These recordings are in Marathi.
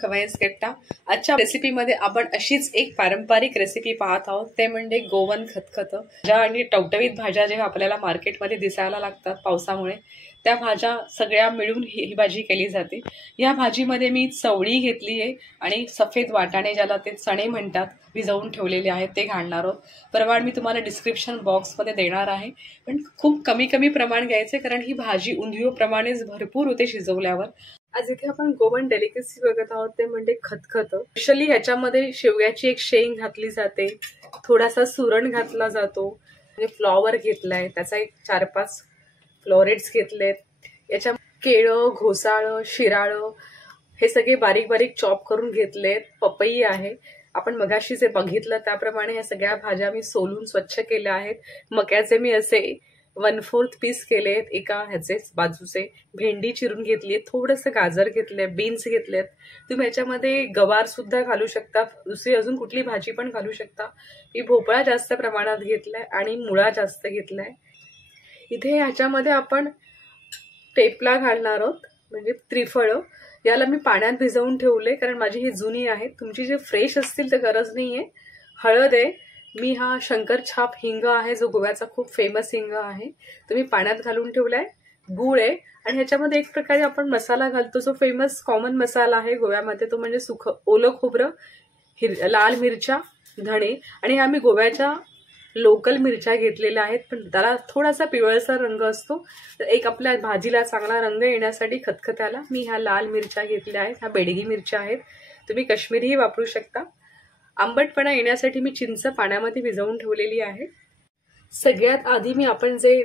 खवय्यस केट्टा। आजच्या रेसिपीमध्ये आपण अशीच एक पारंपरिक रेसिपी पाहत आहोत, ते म्हणजे गोवन खतखत। भाज्या आणि टवटवीत भाज्या जेव्हा आपल्याला मार्केटमध्ये दिसायला लागतात पावसामुळे, त्या भाज्या सगळ्या मिळून ही भाजी केली जाते। या भाजीमध्ये मी चवळी घेतली आहे आणि सफेद वाटाणे, ज्याला ते चणे म्हणतात, भिजवून ठेवलेले आहेत, ते घालणार आहोत। प्रमाण मी तुम्हाला डिस्क्रिप्शन बॉक्समध्ये देणार आहे, पण खूप कमी प्रमाण घ्यायचे, कारण ही भाजी उंधियो प्रमाणेच भरपूर होते शिजवल्यावर। आज इथे आपण गोवन डेलिकेसी बघत आहोत, ते म्हणजे खतखत। स्पेशली ह्याच्यामध्ये शेवग्याची एक शेंग घातली जाते, थोडासा सुरण घातला जातो, म्हणजे फ्लॉवर घेतलाय, त्याचा एक 4-5 फ्लोरेट्स घेतलेत, याच्या केळं, घोसाळं, शिराळं हे सगळे बारीक चॉप करून घेतलेत, पपई आहे। आपण मगाशी जे बघितलं त्याप्रमाणे ह्या सगळ्या भाज्या मी सोलून स्वच्छ केल्या आहेत। मक्याचे मी असे 1/4 पीस केलेत एका ह्याचे बाजूचे। भेंडी चिरून घेतली, थोडंसं गाजर घेतलंय, बीन्स घेतलेत। तुम्ही याच्यामध्ये गवार सुद्धा घालू शकता, दुसरी अजून कुठली भाजी पण घालू शकता। मी भोपळा जास्त प्रमाणात घेतलाय आणि मुळा जास्त घेतलाय। इथे ह्याच्यामध्ये आपण टेपला घालणार आहोत, म्हणजे त्रिफळ। याला मी पाण्यात भिजवून ठेवले, कारण माझी ही जुनी आहे, तुमची जे फ्रेश असतील तर गरज नाहीये। हळद आहे, मी हा शंकर छाप हिंग आहे, जो गोव्याचा खूप फेमस हिंग आहे, तो मी पाण्यात घालून ठेवलाय। गूळ आहे, आणि ह्याच्यामध्ये एक प्रकारे आपण मसाला घालतो, जो फेमस कॉमन मसाला आहे गोव्यामध्ये, तो म्हणजे ओलं खोबरं, लाल मिरच्या, धणे, आणि आम्ही गोव्याच्या लोकल मिरच्या घेतलेल्या आहेत, पण त्याला थोडासा पिवळसर रंग असतो, तर एक आपल्या भाजीला चांगला रंग येण्यासाठी खतखत्याला मी ह्या लाल मिरच्या घेतल्या आहेत। ह्या बेडगी मिरच्या आहेत, तुम्ही काश्मीरीही वापरू शकता। आंबटपणा येण्यासाठी मी चिंच पाण्यामध्ये भिजवून ठेवलेली आहे। सगळ्यात आधी मी आपण जे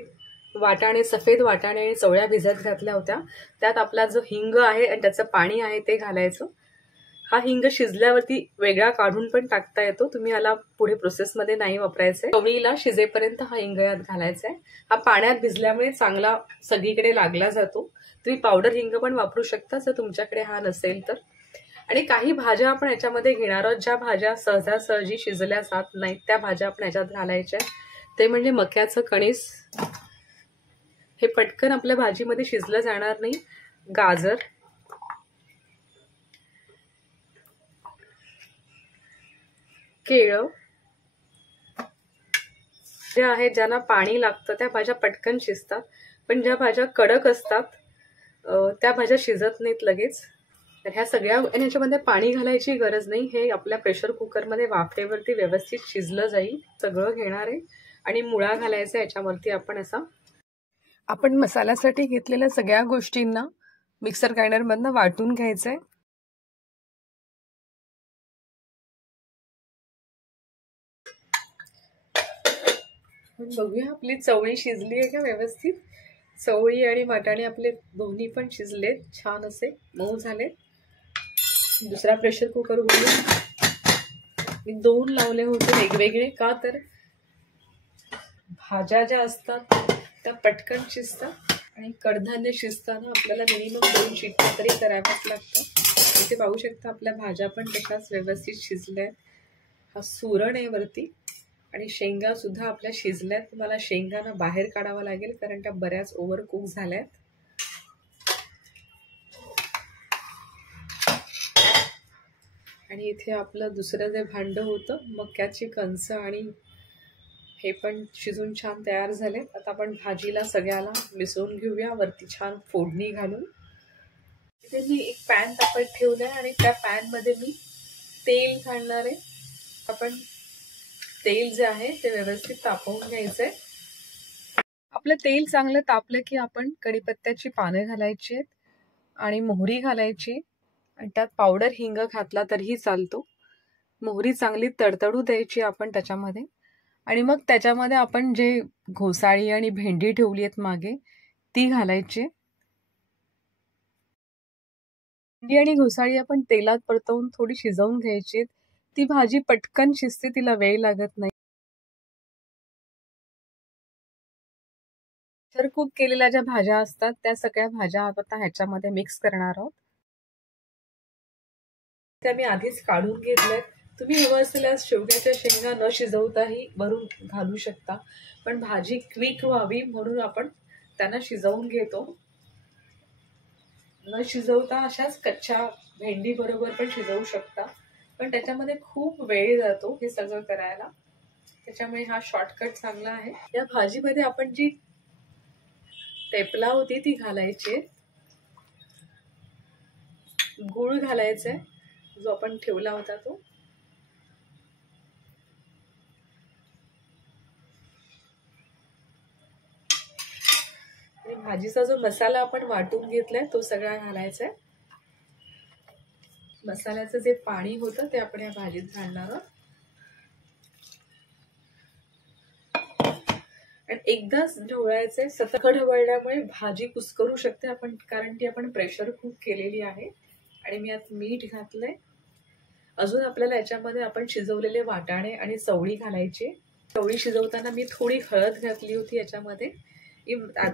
वाटाणे, सफेद वाटाणे आणि चवळ्या भिजत घातल्या होत्या, त्यात आपला जो हिंग आहे आणि त्याचं पाणी आहे ते घालायचं। हा हिंग शिजल्यावरती वेगळा काढून पण टाकता येतो, तुम्ही याला पुढे प्रोसेसमध्ये नाही वापरायचंय। चवळीला शिजेपर्यंत हा हिंग यात घालायचा आहे। हा पाण्यात भिजल्यामुळे चांगला सगळीकडे लागला जातो। तुम्ही पावडर हिंग पण वापरू शकता जर तुमच्याकडे हा नसेल तर। आणि काही भाज्या आपण याच्यामध्ये घेणार आहोत, ज्या भाज्या सहजासहजी शिजल्या जात नाहीत, त्या भाज्या आपण याच्यात घालायच्या। ते म्हणजे मक्याचं कणीस, हे पटकन आपल्या भाजीमध्ये शिजलं जाणार नाही, गाजर, केळं, ज्या आहेत ज्यांना पाणी लागतं त्या भाज्या पटकन शिजतात, पण ज्या भाज्या कडक असतात त्या भाज्या शिजत नाहीत लगेच। तर ह्या सगळ्या, आणि ह्याच्यामध्ये पाणी घालायची गरज नाही, हे आपल्या प्रेशर कुकरमध्ये वाफेवरती व्यवस्थित शिजलं जाईल। सगळं घेणार आहे आणि मुळा घालायचा याच्यावरती। आपण मसाल्यासाठी घेतलेल्या सगळ्या गोष्टींना मिक्सर ग्राइंडरमधनं वाटून घ्यायचंय। बघूया आपली चवळी शिजली आहे का व्यवस्थित। चवळी आणि वाटाणे आपले दोन्ही पण शिजलेत, छान असे मऊ झाले। दुसरा प्रेशर कुकर बघूया, मी 2 लावले होते वेगवेगळे, का तर भाज्या ज्या असतात त्या पटकन शिजतात, आणि कडधान्य शिजताना आपल्याला मिनिमम 2 शिट्ट्या तरी कराव्याच लागतात। इथे पाहू शकता आपल्या भाज्या पण तशाच व्यवस्थित शिजल्या। हा सुरण आहे वरती, आणि शेंगा सुद्धा आपल्या शिजल्यात। मला शेंगांना बाहेर काढावं लागेल, कारण त्या बऱ्याच ओव्हर कुक झाल्यात। आणि इथे आपलं दुसरं जे भांड होतं, मक्याची कणस आणि हे पण शिजून छान तयार झाले। आता आपण भाजीला सगळ्याला मिसळून घेऊया, वरती छान फोडणी घालून। इथे मी एक पॅन तापत ठेवलाय, आणि त्या पॅन मध्ये मी तेल घालणार आहे। आपण तेल जे आहे ते व्यवस्थित तापवून घ्यायचंय। आपलं तेल चांगलं तापलं की आपण कढीपत्त्याची पानं घालायची आहेत, आणि मोहरी घालायची, आणि त्यात पावडर हिंग घातला तरीही चालतो। मोहरी चांगली तडतडू द्यायची आपण त्याच्यामध्ये, आणि मग त्याच्यामध्ये आपण जे घोसाळी आणि भेंडी ठेवली आहेत मागे, ती घालायची। भेंडी आणि घोसाळी आपण तेलात परतवून थोडी शिजवून घ्यायची। ती भाजी पटकन शिजते, तिला वेळ लागत नाही। तर कुक केलेल्या ज्या भाज्या असतात त्या सगळ्या भाज्या आता ह्याच्यामध्ये मिक्स करणार आहोत। त्या मी आधीच काढून घेतल्यात। तुम्ही हवं असल्यास शेवग्याच्या शेंगा न शिजवताही वरून घालू शकता, पण भाजी क्विक व्हावी म्हणून आपण त्यांना शिजवून घेतो। न शिजवता अशाच कच्च्या भेंडी बरोबर पण शिजवू शकता, पण त्याच्यामध्ये खूप वेळ जातो हे सगळं करायला, त्याच्यामुळे हा शॉर्टकट चांगला आहे. या भाजीमध्ये आपण जी टेपला होती ती घालायची, गूळ घालायचाय जो आपण ठेवला होता तो, आणि भाजीचा जो मसाला आपण वाटून घेतलाय तो सगळा घालायचा आहे. मसाल्याचं जे पाणी होतं ते आपण या भाजीत घालणार आहोत. आणि एकदाच ढवळायचे, सतत ढवळल्यामुळे भाजी कुस्करू शकते आपण, कारण ती आपण प्रेशर कुक केलेली आहे. आणि मी यात मीठ घातलंय. अजून आपल्याला याच्यामध्ये आपण शिजवलेले वाटाणे आणि चवळी घालायची. चवळी शिजवताना मी थोडी हळद घातली होती याच्यामध्ये.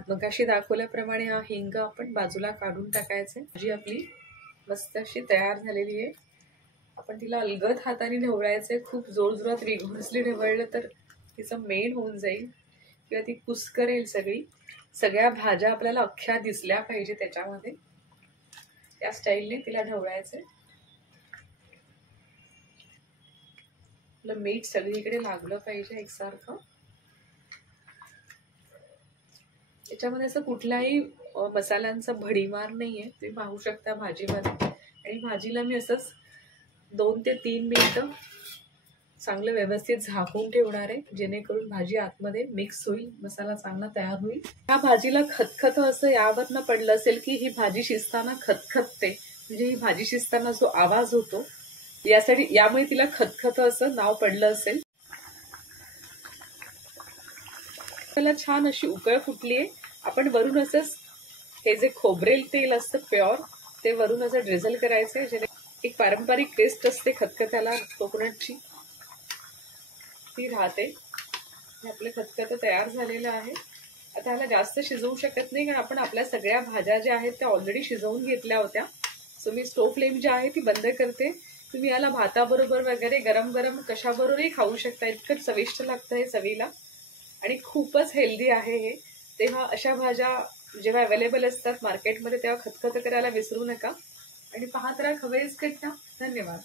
मगाशी दाखवल्याप्रमाणे हा हिंग आपण बाजूला काढून टाकायचे. भाजी आपली मस्त अशी तयार झालेली आहे. आपण तिला अलगद हाताने ढवळायचंय. खूप जोरजोरात रिव्हर्सली ढवळलं तर तिचं मेण होऊन जाईल किंवा ती कुस्करेल सगळी. सगळ्या भाज्या आपल्याला अख्ख्या दिसल्या पाहिजे त्याच्यामध्ये, त्या स्टाईलने तिला ढवळायचंय. मीठ सगळीकडे लागलं पाहिजे एकसारखं. याच्यामध्ये असं कुठलाही मसाल्यांचा भडीमार नाहीये, तुम्ही पाहू शकता भाजीमध्ये. आणि भाजीला मी असंच 2 ते 3 मिनिटं चांगलं व्यवस्थित झाकून ठेवणार आहे, जेणेकरून भाजी आतमध्ये मिक्स होईल, मसाला चांगला तयार होईल. ह्या भाजीला खतखत असं यावरनं पडलं असेल की ही भाजी शिजताना खतखतते, म्हणजे ही भाजी शिजताना जो आवाज होतो यामुळे तिला खतखत असं नाव पडलं असेल. त्याला छान अशी उकळ फुटली आहे. आपण वरून असंच हे जे खोबरेल तेल असतं प्युअर, ते वरून असं ड्रिझल करायचंय, जेणे एक पारंपरिक टेस्ट असते खतखत्याला कोकोनटची, ती राहते. आपलं खतखत तयार झालेलं आहे. आता ह्याला जास्त शिजवू शकत नाही, कारण आपण आपल्या सगळ्या भाज्या ज्या आहेत त्या ऑलरेडी शिजवून घेतल्या होत्या. सो मी स्टोव्ह फ्लेम जी आहे ती बंद करते. तुम्ही याला भाताबरोबर वगैरे गरम गरम कशाबरोबरही खाऊ शकता. इतकं चविष्ट लागतं हे चवीला आणि खूपच हेल्दी आहे हे. तेव्हा अशा भाज्या जेव्हा अवेलेबल असतात मार्केटमध्ये तेव्हा खतखत करायला विसरू नका. आणि पाहत राहा खवय्येस कट्टा. धन्यवाद.